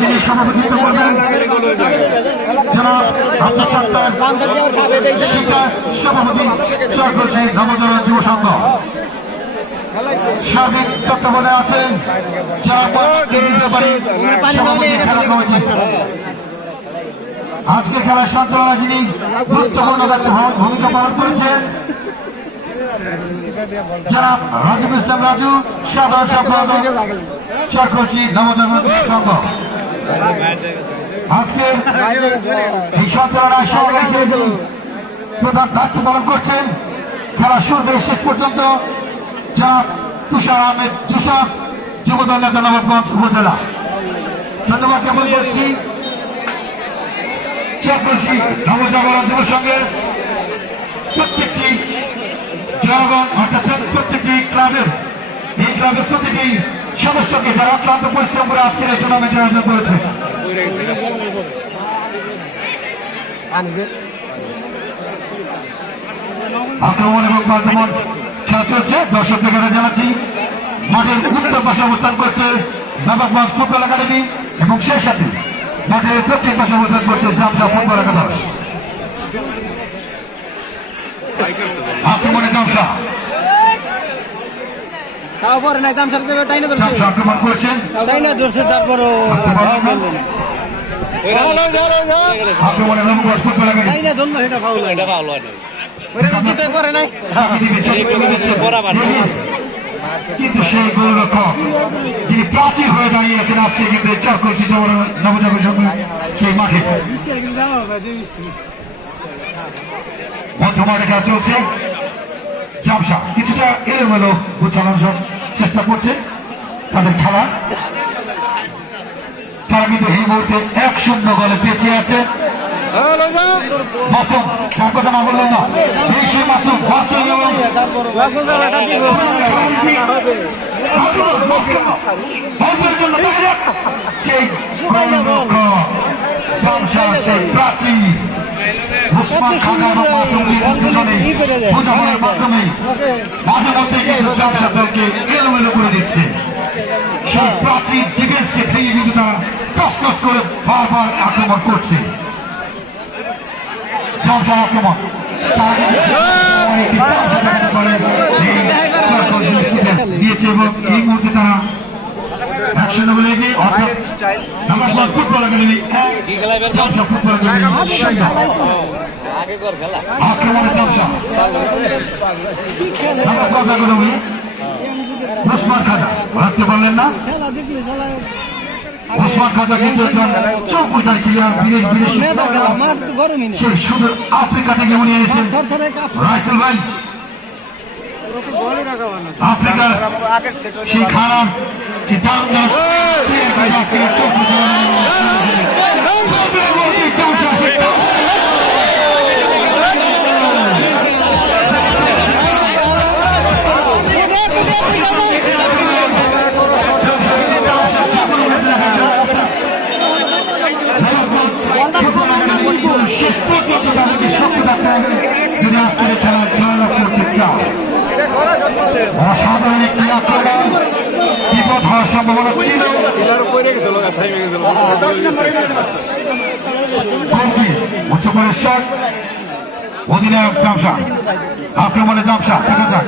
যিনি সভাপতিত্ব করবেন জনাব আব্দুল সাত্তার সভাপতি চরকচি নবজরণ যুব সংঘ। সার্বিক তত্ত্বাবধানে আছেন আজকে খেলার সঞ্চালনায় যিনি গুরুত্বপূর্ণ ভূমিকা পালন করেছেন জনাব রাজীব ইসলাম রাজু, সাধারণ সম্পাদক চরকচি নবজরণ যুব সংঘ। আজকে এই সঞ্চালনায় সহকারী প্রধান দায়িত্ব পালন করছেন খেলা শুরু থেকে শেষ পর্যন্ত জনাব তুষার আহমেদ তুষার, যুবদল নেতা নবাবগঞ্জ উপজেলা। ধন্যবাদ জ্ঞাপন করছি চরকচি নবজাগরণ যুব সংঘের প্রত্যেকটি জনগণ অর্থাৎ প্রত্যেকটি ক্লাবের এই ক্লাবের প্রতিটি সদস্যকে যারা অক্লান্ত পরিশ্রম করে আজকের এই টুর্নামেন্টের আয়োজন করেছে। আক্রমণ এবং বর্তমান খেলা চলছে। দর্শকদের কাছে জানাচ্ছি মাঠের উত্তর পাশে অবস্থান করছে নবাবগঞ্জ ফুটবল একাডেমি এবং সেই সাথে মাঠের দক্ষিণ পাশে অবস্থান করছে জামশা ফুটবল একাদশ। আক্রমণে জামশা আক্রমণ করছেন আক্রমণে নবাবগঞ্জ ফুটবল একাডেমি কিন্তু সেই গোলরক্ষক যিনি প্রাচীর হয়ে দাঁড়িয়েছেন আজকে কিন্তু চরকচি নবজাগরণ সংঘ সেই মাঠে মধ্যমাঠে খেলা চলছে। জামশা কিছুটা এলোমেলো গোছানোর চেষ্টা করছে তাদের খেলা। তারা কিন্তু এই মুহূর্তে 1-0 গোলে পিছিয়ে আছে। মাসুম তার কথা না বললেন না, এই সেই মাসুম সেই প্রাচী উসমান খান এবং মাধ্যমে মাঝে মধ্যে কিন্তু জামশা দলকে এলোমেলো করে দিচ্ছে। সেই প্রাচীন ডিফেন্সকে ভেঙে কিন্তু তারা টস করে বারবার আক্রমণ করছে। জামশা আক্রমণ দিয়েছে এবং এই মুহূর্তে তারা 1-0 গোলে এগিয়ে অর্থাৎ Nawabganj football academy Jamsha football academy আক্রমণে জামশা নবাবগঞ্জ একাডেমি উসমান খাজা রাখতে পারলেন না। উসমান খাজা কিন্তু চৌকুদার ক্লিয়ার সেই শুধু আফ্রিকা থেকে উনি এনেছেন রাইসেল ভাই আফ্রিকার সেই খারাপ অসাধারণ একটি বিপদ হওয়ার সম্ভাবনা ছিল। উচ্চ করে শট অধিনায়ক জামশা আক্রমণে জামশা দেখা যাক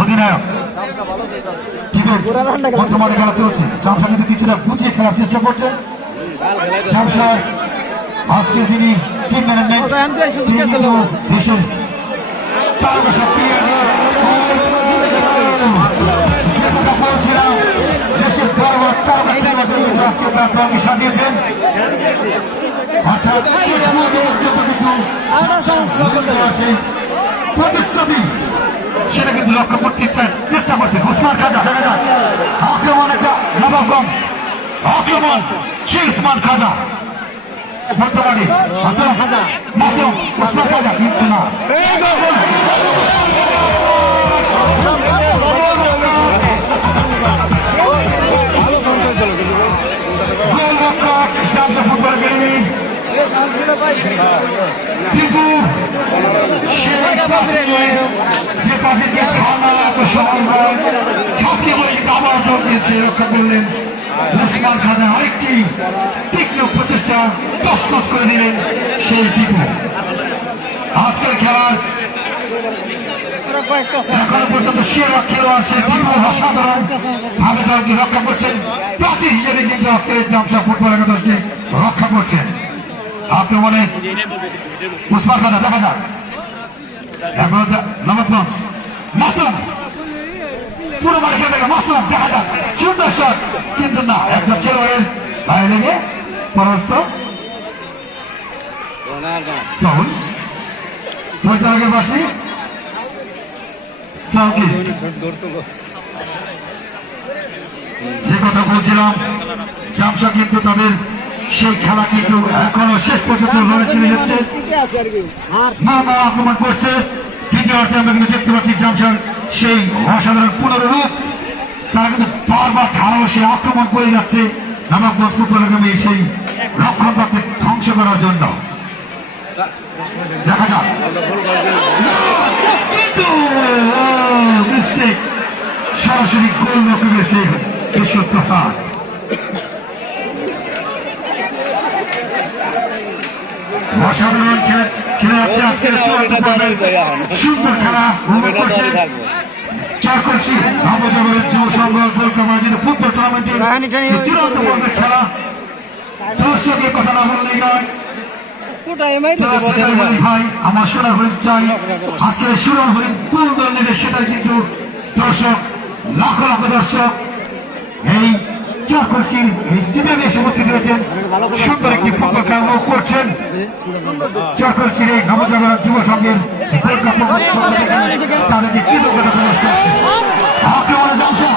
অধিনায়ক ঠিক আছে বর্তমানে খেলা চলছে। জামশা কিন্তু কিছুটা গুছিয়ে খেলার চেষ্টা করছে। জামশা আজকে যিনি টিম ম্যানেজমেন্ট দেশের বলছিলাম দেশের দলকে সাজিয়েছেন অর্থাৎ প্রতিশ্রুতি সেটা কিন্তু লক্ষ্য করতে চেষ্টা করছে। উসমান খাজা আক্রমণ নবাবগঞ্জ আক্রমণ সেই উসমান খাজা বর্তমানে মাসুম ওসমান খাজা কিন্তু না গোলরক্ষক জাতীয় ফুটবল একাডেমি যে কাজে ভাঙা এত সহজ নয় ছাত্রী বলে কিন্তু আবার দল দিয়েছে রক্ষা করলেন ওসমান খাজা আরেকটি তীক্ষ্ণ প্রচেষ্টা তছনছ করে দিলেন সেই টিপু আজকের খেলার এখনো পর্যন্ত সেরা খেলোয়াড় সেই টিপু অসাধারণ ভাবে দলকে রক্ষা করছেন প্রাচীর হিসেবে কিন্তু আজকের জামশা ফুটবল একাদশকে রক্ষা করছেন আপনি মনে ওসমান খাজা দেখা যাক এখন নম্বর 5 মাসুম পুরো মাঠে খেলে দেখা মাসুম দেখা যাক সুন্দর শট কিন্তু না একজন খেলোয়াড়ের বাইরে লেগে পরাস্ত তখন পরিচালকের পাশে যে কথা বলছিলাম জামশা কিন্তু তাদের সেই খেলা কিন্তু এখনো শেষ পর্যন্ত লড়াই চলে যাচ্ছে মামা আক্রমণ করছে দ্বিতীয় আমরা কিন্তু দেখতে পাচ্ছি জামশার সেই অসাধারণ পুনরূপ তারা কিন্তু বারবার ধারালো সে আক্রমণ করে যাচ্ছে নামাকগঞ্জ ফুটবল একাডেমি সেই রক্ষণভাগকে ধ্বংস করার জন্য দেখা যাক কিন্তু মিস্টেক সরাসরি গোল লক্ষ্য গেছে বিশ্বপ্রহার অসাধারণ খেলা আছে আজকের চূড়ান্ত পর্বে সুন্দর খেলা উপভোগ করছেন চারকোশি নবজাগরণ যুব সংঘ কলকাতা ফুটবল টুর্নামেন্টের চূড়ান্ত পর্বের খেলা দর্শকের কথা না বললেই নয় ভাই আমার সোনার হরিণ চাই আজকের সোনার হরিণ কোন দল নেবে সেটাই কিন্তু দর্শক লাখ লাখ দর্শক এই চারকোশির স্টেডিয়ামে এসে উপস্থিত হয়েছেন সুন্দর একটি ফুটবল খেলা উপভোগ করছেন চারকোশির এই নবজাগরণ যুব সংঘের তাদেরকে কৃতজ্ঞতা প্রকাশ করছে আক্রমণে জামশা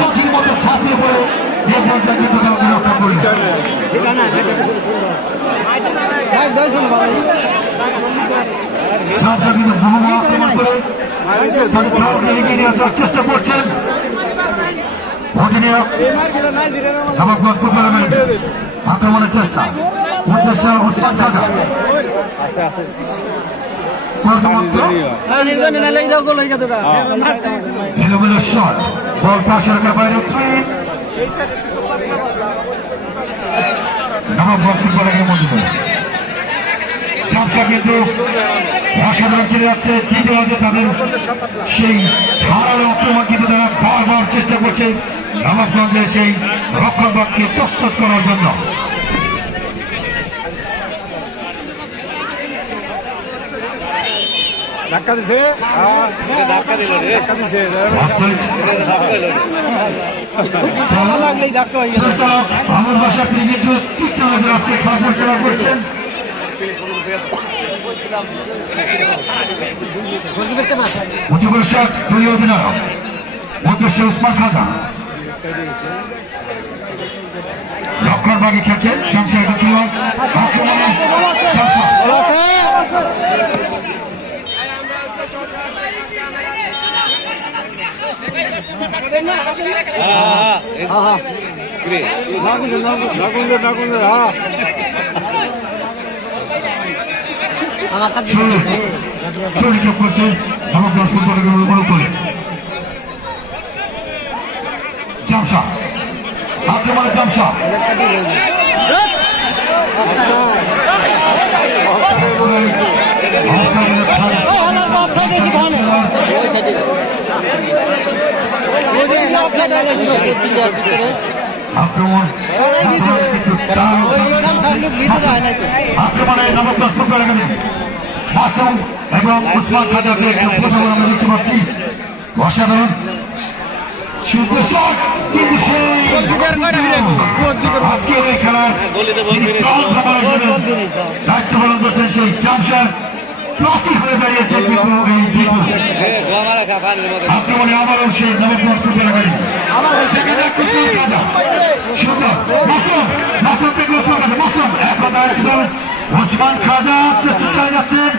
পাখির মতো ছাপিয়ে পড়ে এই পর্যায়ে কিন্তু তাকে রক্ষা করলেন জামশা কিন্তু ভ্রমণ আক্রমণ করে তাদের খেলাকে এগিয়ে নিয়ে আসার চেষ্টা করছেন অধিনায়ক নামাকগঞ্জ ফুটবল একাডেমি আক্রমণের চেষ্টা উদ্দেশ্য ওসমান খাজা এলোমেলো শট বল পাশের বাইরে নামাকগঞ্জ ফুটবল একাডেমি জামশা কিন্তু অসাধারণ খেলে যাচ্ছে দ্বিতীয়ত তাদের সেই ধারালো আক্রমণ কিন্তু তারা বারবার চেষ্টা করছে নামাকগঞ্জের সেই রক্ষণভাগকে তছনছ করার জন্য ধাক্কা দিছে ধাক্কা দিল রে ধাক্কা দিছে আমার বাসা ক্রিকেট আজকে খেলা পরিচালনা করছেন মুজিবুর শেখ দলীয় অধিনায়ক উদ্দেশ্য ওসমান খাজা রক্ষণভাগে খেলছেন জামশা চুরিযোগ করছে নামাকগঞ্জ ফুটবল একাডেমি মনে করে জামশা আক্রমণে জামশা আক্রমণ আক্রমণে নামাকগঞ্জ ফুটবল একাডেমি মাসুম এবং ওসমান খাজাকে প্রথম আমরা দেখতে পাচ্ছি অসাধারণ আজকের এই খেলার দায়িত্ব পালন করছেন সেই জামশার প্রাচীর হয়ে দাঁড়িয়েছে কিন্তু এই বিপুল আক্রমণে আবারও সেই নবপ্রাণ কুশলা গাড়ি দেখা যাক কুশল কাজা সুন্দর মাসুম মাসুম থেকে কুশল কাজা মাসুম এখন দাঁড়িয়ে দল ওসমান খাজা চেষ্টা চালিয়ে যাচ্ছেন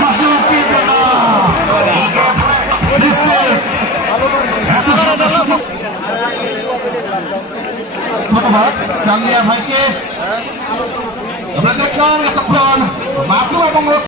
মাসুম কিন্তু না ধন্যবাদ চান্দিয়া ভাইকে আমরা দেখলাম এতক্ষণ মাসুম এবং